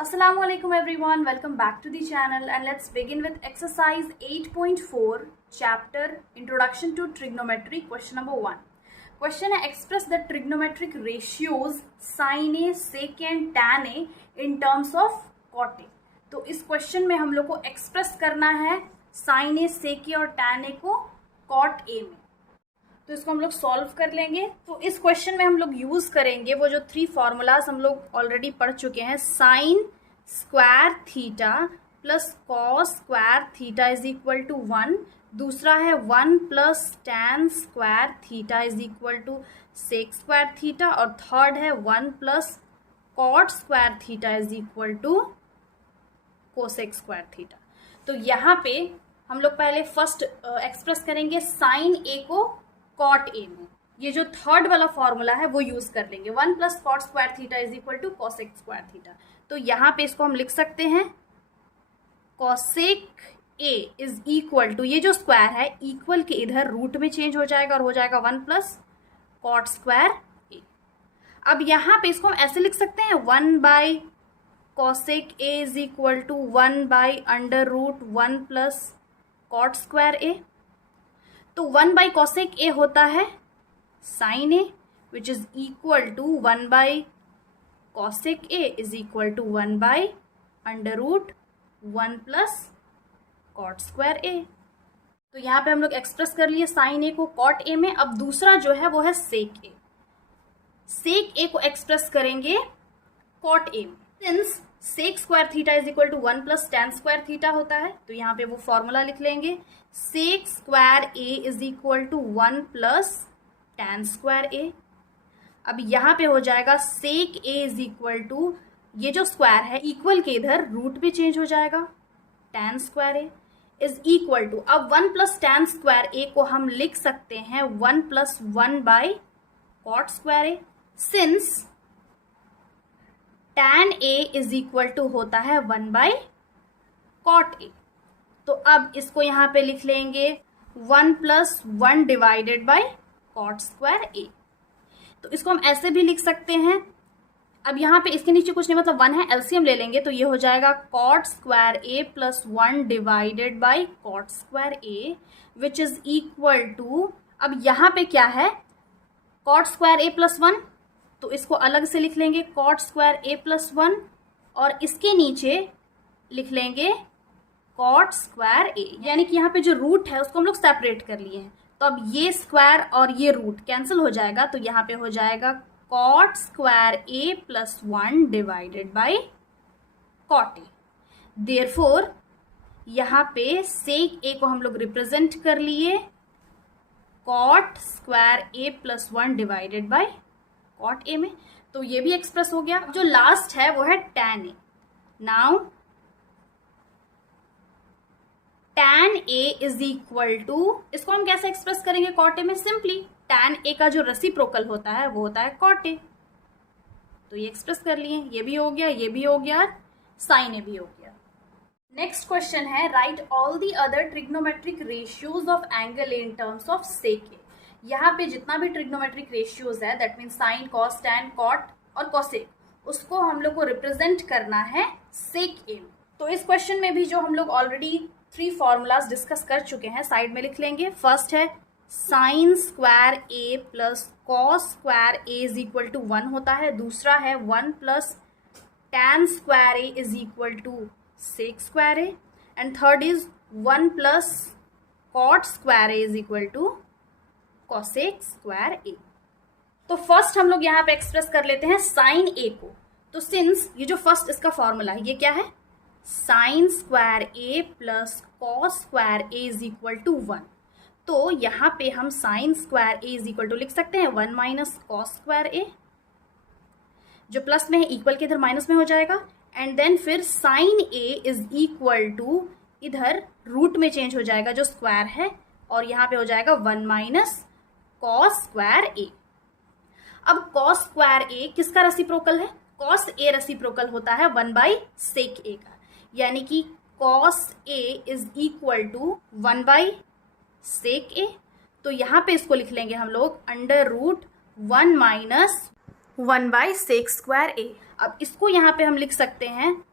Assalamualaikum everyone, welcome back to the channel and let's begin with exercise 8.4 chapter Introduction to Trigonometry. Question number 1. Question है express the trigonometric ratios sin A, sec and tan A in terms of cot A. तो इस question में हम लोग को express करना है sin A, sec A और tan A को cot A में. तो इसको हम लोग सॉल्व कर लेंगे. तो इस क्वेश्चन में हम लोग यूज करेंगे वो जो 3 फॉर्मूलाज हम लोग ऑलरेडी पढ़ चुके हैं. Sine square theta plus cos square theta is equal to 1. दूसरा है 1 plus tan square theta is equal to sec square theta. और थर्ड है 1 plus cot square theta is equal to cosec square theta. तो यहाँ पे हम लोग पहले फर्स्ट एक्सप्रेस करेंगे साइन ए को कॉट ए में. ये जो थर्ड वाला फॉर्मूला है वो यूज कर लेंगे. 1 plus cot square theta is equal to cosec square theta. तो यहाँ पे इसको हम लिख सकते हैं cosec A is equal to, ये जो स्क्वायर है इक्वल के इधर रूट में चेंज हो जाएगा और हो जाएगा 1 प्लस कॉट स्क्वायर ए. अब यहाँ पे इसको हम ऐसे लिख सकते हैं 1 by cosec A is equal to 1 by under root 1 plus cot square A. तो 1 बाई कोसेक ए होता है sine A which is equal to 1 by cosec A is equal to 1 by under root 1 plus cot square A. तो यहाँ पे हम लोग express कर लिए साइन ए को कॉट ए में. अब दूसरा जो है वो है सेक ए. सेक ए को एक्सप्रेस करेंगे कॉट ए में. Since sec square theta is equal to 1 plus tan square theta होता है तो यहाँ पे वो फॉर्मूला लिख लेंगे. Sec square A is equal to 1 plus tan square A. अब यहाँ पे हो जाएगा sec A is equal to, ये जो स्क्वायर है इक्वल के इधर रूट में चेंज हो जाएगा, tan square A is equal to, अब 1 प्लस टैन स्क्वायर ए को हम लिख सकते हैं 1 plus 1 by cot square A. Since tan A is equal to होता है 1 बाई कॉट ए. तो अब इसको यहाँ पे लिख लेंगे 1 plus 1 divided by cot square A. तो इसको हम ऐसे भी लिख सकते हैं. अब यहाँ पे इसके नीचे कुछ नहीं, मतलब 1 है, एलसीएम ले लेंगे तो ये हो जाएगा cot square A plus 1 divided by cot square A which is equal to, अब यहाँ पे क्या है कॉट स्क्वायर ए प्लस 1, तो इसको अलग से लिख लेंगे कॉट स्क्वायर ए प्लस 1 और इसके नीचे लिख लेंगे कॉट स्क्वायर ए. यानी कि यहाँ पे जो रूट है उसको हम लोग सेपरेट कर लिए हैं. तो अब ये स्क्वायर और ये रूट कैंसिल हो जाएगा तो यहाँ पे हो जाएगा cot square A plus 1 divided by cot A. Therefore यहाँ पे सेक ए को हम लोग रिप्रेजेंट कर लिए cot square A plus 1 divided by cot A में. तो ये भी एक्सप्रेस हो गया. जो लास्ट है वो है tan A. Now tan A is equal to, इसको हम कैसे एक्सप्रेस करेंगे कॉट ए में? सिंपली टैन ए का जो रेसिप्रोकल होता है वो होता है कॉट ए. तो ये एक्सप्रेस कर लिए, ये भी हो गया, ये भी हो गया, साइन ए भी हो गया. नेक्स्ट क्वेश्चन है write all the other trigonometric ratios of angle in terms of sec A. यहाँ पे जितना भी ट्रिग्नोमेट्रिक रेशियोज है that mean sine cos tan cot और कॉसेक, उसको हम लोग को रिप्रेजेंट करना है सेक ए में. तो इस क्वेश्चन में भी जो हम लोग ऑलरेडी 3 फॉर्मूलाज डिस्कस कर चुके हैं साइड में लिख लेंगे. फर्स्ट है sine square A plus cos square A is equal to 1 होता है. दूसरा है 1 plus tan square A is equal to sec square A. And third is 1 plus cot square A is equal to cosec square A. तो first हम लोग यहाँ पे express कर लेते हैं साइन ए को. तो सिंस ये जो फर्स्ट इसका फॉर्मूला है ये क्या है, sine square A plus cos square A is equal to 1. तो यहाँ पे हम sine square A is equal to लिख सकते हैं 1 माइनस कॉस स्क्वायर ए, जो प्लस में है इक्वल के इधर माइनस में हो जाएगा. एंड देन फिर sine A is equal to, इधर रूट में चेंज हो जाएगा जो स्क्वायर है और यहाँ पे हो जाएगा 1 माइनस कॉस स्क्वायर ए. अब कॉस स्क्वायर ए किसका रेसिप्रोकल है? कॉस ए रेसिप्रोकल होता है 1 बाई सेक ए का. यानी कि cos A is equal to 1 by sec A. तो यहाँ पे इसको लिख लेंगे हम लोग under root 1 minus 1 by sec square A. अब इसको यहाँ पे हम लिख सकते हैं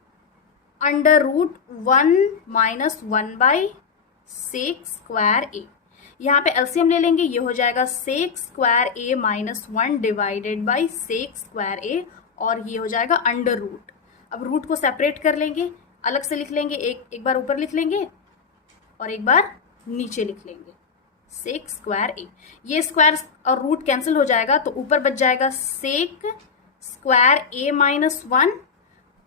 अंडर रूट 1 माइनस 1/sec²a। यहाँ पे एलसीएम ले लेंगे, ये हो जाएगा sec²a minus 1 divided by sec²a और ये हो जाएगा अंडर रूट। अब रूट को सेपरेट कर लेंगे, अलग से लिख लेंगे, एक बार ऊपर लिख लेंगे और एक बार नीचे लिख लेंगे sec²a। ये स्क्वायर और रूट कैंसिल हो जाएगा तो ऊपर बच जाएगा sec²a minus 1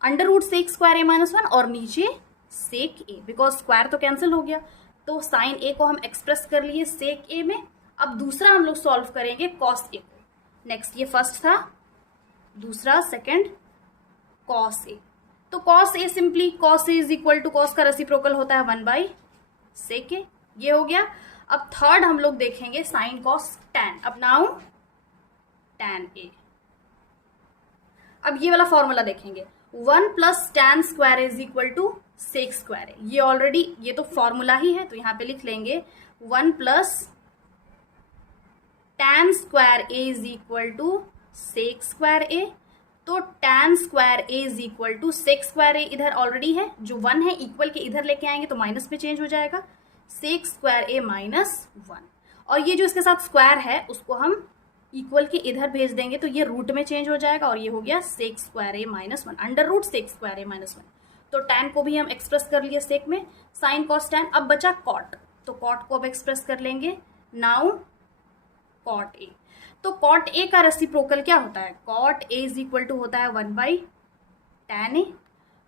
under root sec²a minus 1 और नीचे sec_a, बिकॉज स्क्वायर तो कैंसिल हो गया। तो साइन a को हम एक्सप्रेस कर लिए sec_a में। अब दूसरा हम लोग सॉल्व करेंगे cos a को। नेक्स्ट ये फर्स्ट था, दूसरा सेकंड cos a। तो cos a simply cos a is equal to cos का रेसिप्रोकल होता है 1/sec_a, ये हो गया। अब थर्ड हम लोग देखेंगे साइन cos tan। अब नाउ tan a, अब ये वाला फॉर्मूला देखेंगे 1 plus tan² is equal to sec²a। ये ऑलरेडी ये तो फॉर्मूला ही है, तो यहाँ पे लिख लेंगे 1 plus tan² is equal to sec²a। तो tan² is equal to sec²a इधर ऑलरेडी है, जो 1 है इक्वल के इधर लेके आएंगे तो माइनस में चेंज हो जाएगा sec²a माइनस 1। और ये जो इसके साथ स्क्वायर है उसको हम इक्वल के इधर भेज देंगे तो ये रूट में चेंज हो जाएगा और ये हो गया sec²a minus 1 under root sec²a minus 1। तो tan को भी हम एक्सप्रेस कर लिए sec में, साइन cos tan। अब बचा cot, तो cot को अब एक्सप्रेस कर लेंगे नाउ cot a। तो cot a का रेसिप्रोकल क्या होता है, cot a is equal to होता है 1/tan a।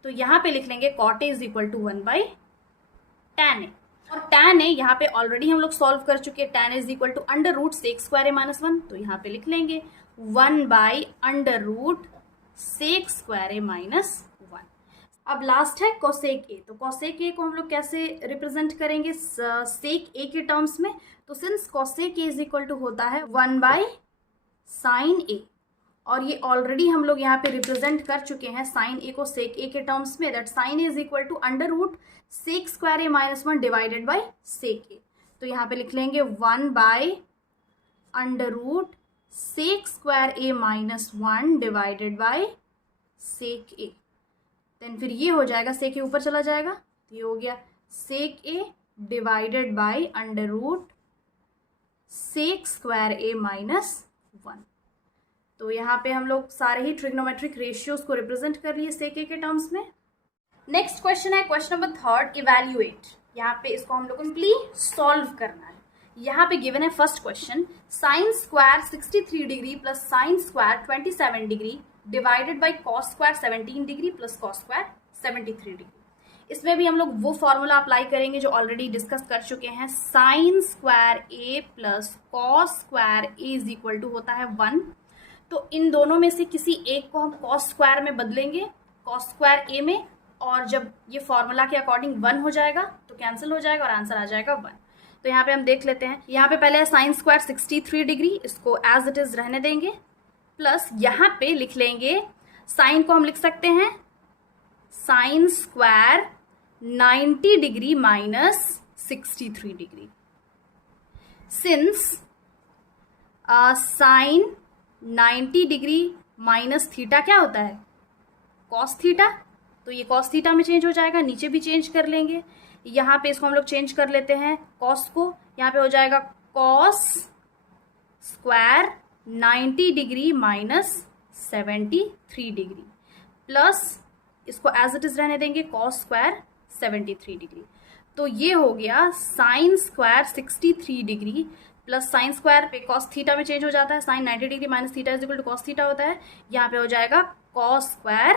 तो यहाँ पे लिख लेंगे cot a is equal to 1/tan a। और tan a यहाँ पे ऑलरेडी हम लोग सॉल्व कर चुके हैं, tan is equal to under root sec² minus 1। तो यहाँ पे लिख लेंगे 1/अंडर रूट sec² माइनस 1। अब लास्ट है cosec a। तो cosec a को हम लोग कैसे रिप्रेजेंट करेंगे sec a के टर्म्स में। तो since cosec a is equal to होता है 1/sin a और ये ऑलरेडी हम लोग यहाँ पे रिप्रेजेंट कर चुके हैं sin a को sec a के टर्म्स में, that sin a is equal to under root sec² minus 1 divided by sec a। तो यहाँ पे लिख लेंगे under root sec² minus 1 divided by sec a। Then फिर ये हो जाएगा sec a ऊपर चला जाएगा, तो ये हो गया sec a divided by under root sec² minus 1। तो यहाँ पे हम लोग सारे ही ट्रिग्नोमेट्रिक रेशियोज को रिप्रेजेंट कर लिए sec a के टर्म्स में। नेक्स्ट क्वेश्चन है क्वेश्चन नंबर 3, इवैल्यूएट। यहाँ पे इसको हम लोग को सिंपली सॉल्व करना है। यहाँ पे गिवन है first question sin² 63 degree plus sin² 27 degree divided by cos² 17 degree plus cos² 73 degree. इसमें भी हम लोग वो फॉर्मूला अप्लाई करेंगे जो ऑलरेडी डिस्कस कर चुके हैं, sin² a plus cos² is equal to होता है 1। तो इन दोनों में से किसी एक को हम cos² में बदलेंगे cos² a में, और जब ये फॉर्मूला के अकॉर्डिंग 1 हो जाएगा तो कैंसिल हो जाएगा और आंसर आ जाएगा 1। तो यहाँ पे हम देख लेते हैं, यहाँ पे पहले है sin² 63 डिग्री, इसको एज इट इज रहने देंगे, प्लस यहाँ पे लिख लेंगे साइन को हम लिख सकते हैं sin² 90 degree minus 63 degree. Since sign 90 degree minus theta क्या होता है, cos थीटा। तो ये cos थीटा में चेंज हो जाएगा, नीचे भी चेंज कर लेंगे। यहाँ पे इसको हम लोग चेंज कर लेते हैं cos को, यहाँ पे हो जाएगा cos² 90 degree minus 73 degree, plus इसको एज इट इज रहने देंगे cos² 73 डिग्री। तो ये हो गया sin² 63 डिग्री प्लस sin² पे cos थीटा में चेंज हो जाता है, sin 90 degree minus theta is equal to cos theta होता है। यहाँ पे हो जाएगा cos²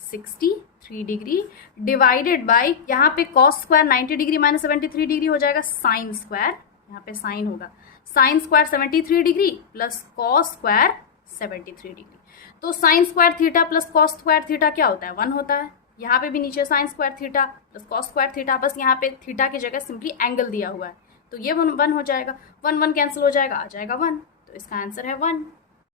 63 डिग्री डिवाइडेड बाई, यहाँ पे cos² 90 डिग्री माइनस 73 डिग्री हो जाएगा sin², यहाँ पे साइन होगा sin² 73 degree plus cos² 73 degree. तो sin² theta plus cos² theta क्या होता है, 1 होता है। यहाँ पे भी नीचे sin² theta plus cos² theta, बस यहाँ पे थीटा की जगह सिंपली एंगल दिया हुआ है, तो ये 1 हो जाएगा, 1 कैंसिल हो जाएगा, आ जाएगा 1। तो इसका आंसर है 1।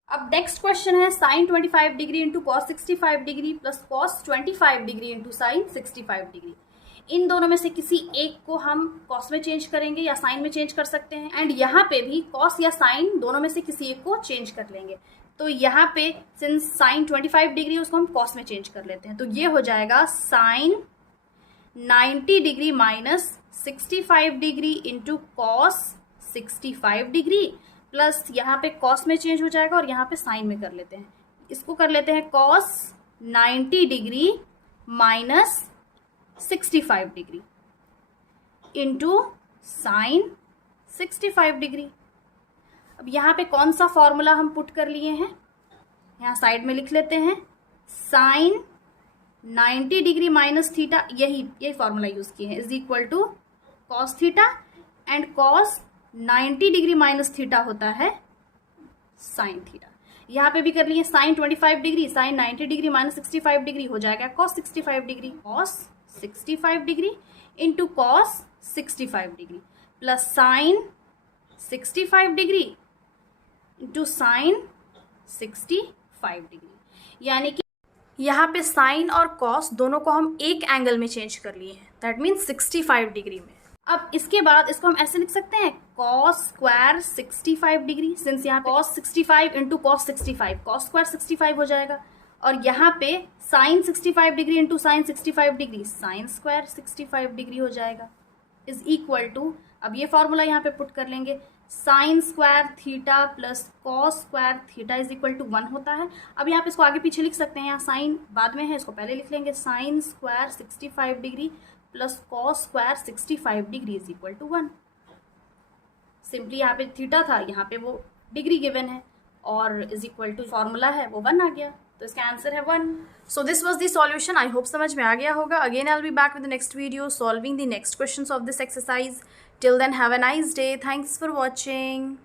अब नेक्स्ट क्वेश्चन है sin 25 degree into cos 65 degree plus cos 25 degree into sin 65 degree. इन दोनों में से किसी एक को हम cos में चेंज करेंगे या sin में चेंज कर सकते हैं, एंड यहाँ पे भी cos या sin दोनों में से किसी एक को चेंज कर लेंगे। तो यहाँ पे सिंस साइन 25 डिग्री उसको हम कॉस में चेंज कर लेते हैं, तो ये हो जाएगा sine 90 degree minus 65 degree into cos 65 degree, plus यहाँ पे कॉस में चेंज हो जाएगा और यहाँ पे साइन में कर लेते हैं, इसको कर लेते हैं cos 90 degree minus 65 degree into sine 65 degree. अब यहाँ पे कौन सा फॉर्मूला हम पुट कर लिए हैं, यहाँ साइड में लिख लेते हैं, साइन 90 डिग्री माइनस थीटा, यही फॉर्मूला यूज किए हैं, is equal to cos theta, and cos 90 degree minus theta होता है साइन थीटा। यहाँ पे भी कर लिए sine 25 degree, sine 90 degree minus 65 degree हो जाएगा cos 65 degree, cos 65 degree into cos 65 degree plus sine 65 degree into sine 65 degree, यानी कि यहाँ पे साइन और कॉस दोनों को हम एक एंगल में चेंज कर लिए हैं, दैट मीन्स 65 डिग्री में। अब इसके बाद इसको हम ऐसे लिख सकते हैं कॉस स्क्वायर 65 डिग्री, सिंस यहाँ cos 65 into cos 65, cos square 65 हो जाएगा, और यहाँ पे sine 65 degree into sine 65 degree, sine square 65 degree हो जाएगा, इज इक्वल टू, अब ये फॉर्मूला यहाँ पे पुट कर लेंगे, sine square theta plus cos square theta is equal to 1 होता है। अब यहाँ पे इसको आगे पीछे लिख सकते हैं, यहाँ साइन बाद में है, इसको पहले लिख लेंगे, sine square 65 degree plus cos square 65 degree is equal to 1। Simply यहाँ पे थीटा था, यहाँ पे वो डिग्री गिवन है, और इज इक्वल टू फॉर्मूला है वो 1 आ गया, तो इसका आंसर है 1। So this was the solution, I hope समझ में आ गया होगा। Again I will be back with the next video solving the next questions of this exercise. Till then have a nice day, thanks for watching.